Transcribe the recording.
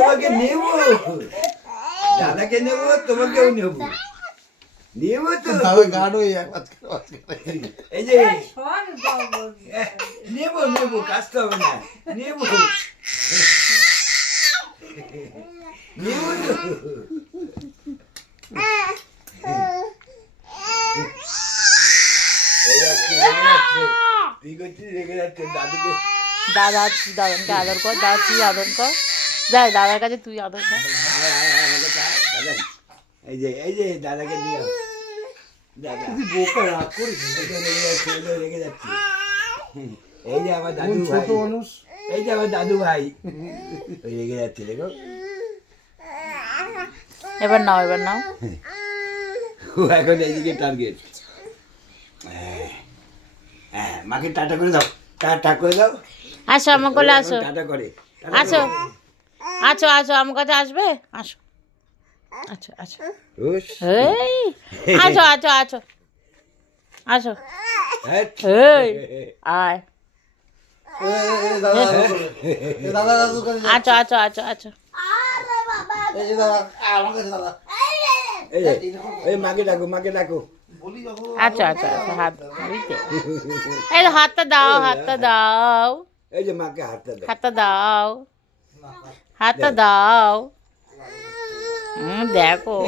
তোমাকে নেব, দাদাকে নেব, তোমাকেও নেব, নেব তো। গান ওই এই যে নেব নেব, কাজটা হবে না, নেব নেব তো। এই যাচ্ছে, রেগে যাচ্ছে, তুই করছিস, রেগে যাচ্ছে দাদুকে। দাদা তুই দাদনকে আদর কর, দাদা তুই আদর কর, যাই দাদার কাছে তুই আদর কর। দাদা, এই যে দাদাকে দিলাম, দাদা বোকা রাগ করিস। রেগে যাচ্ছে, রেগে যাচ্ছে। এই যে আমার দাদু ভাই, ছোট মানুষ। এই যে আমার দাদু ভাই, ওই রেগে যাচ্ছে, দেখো। এবার নাও, এবার নাও। ও এখন এইদিকে টার্গেট। হ্যাঁ, মাকে টাটা করে দাও, টাটা করে দাও। আসো আমার কোলে আসো, টাটা করে, আসো আছো আছো আমার কাছে আসবে, আসো আচ্ছা আচ্ছা, এই আছো আছো আছো আছো, এই আয়, দাদা দাদুর কাছে যা। আছো আছো আছো আছো, এই যে দাদা, আমার কাছে দাদা। এই মাকে ডাকো, মাকে ডাকো। বলি যখন আচ্ছা আচ্ছা আচ্ছা, হাত দিতে, এই হাতটা দাও, হাতটা দাও, এই যে মাকে হাতটা দাও। হাতটা দাও, হাতটা দাও, দেখো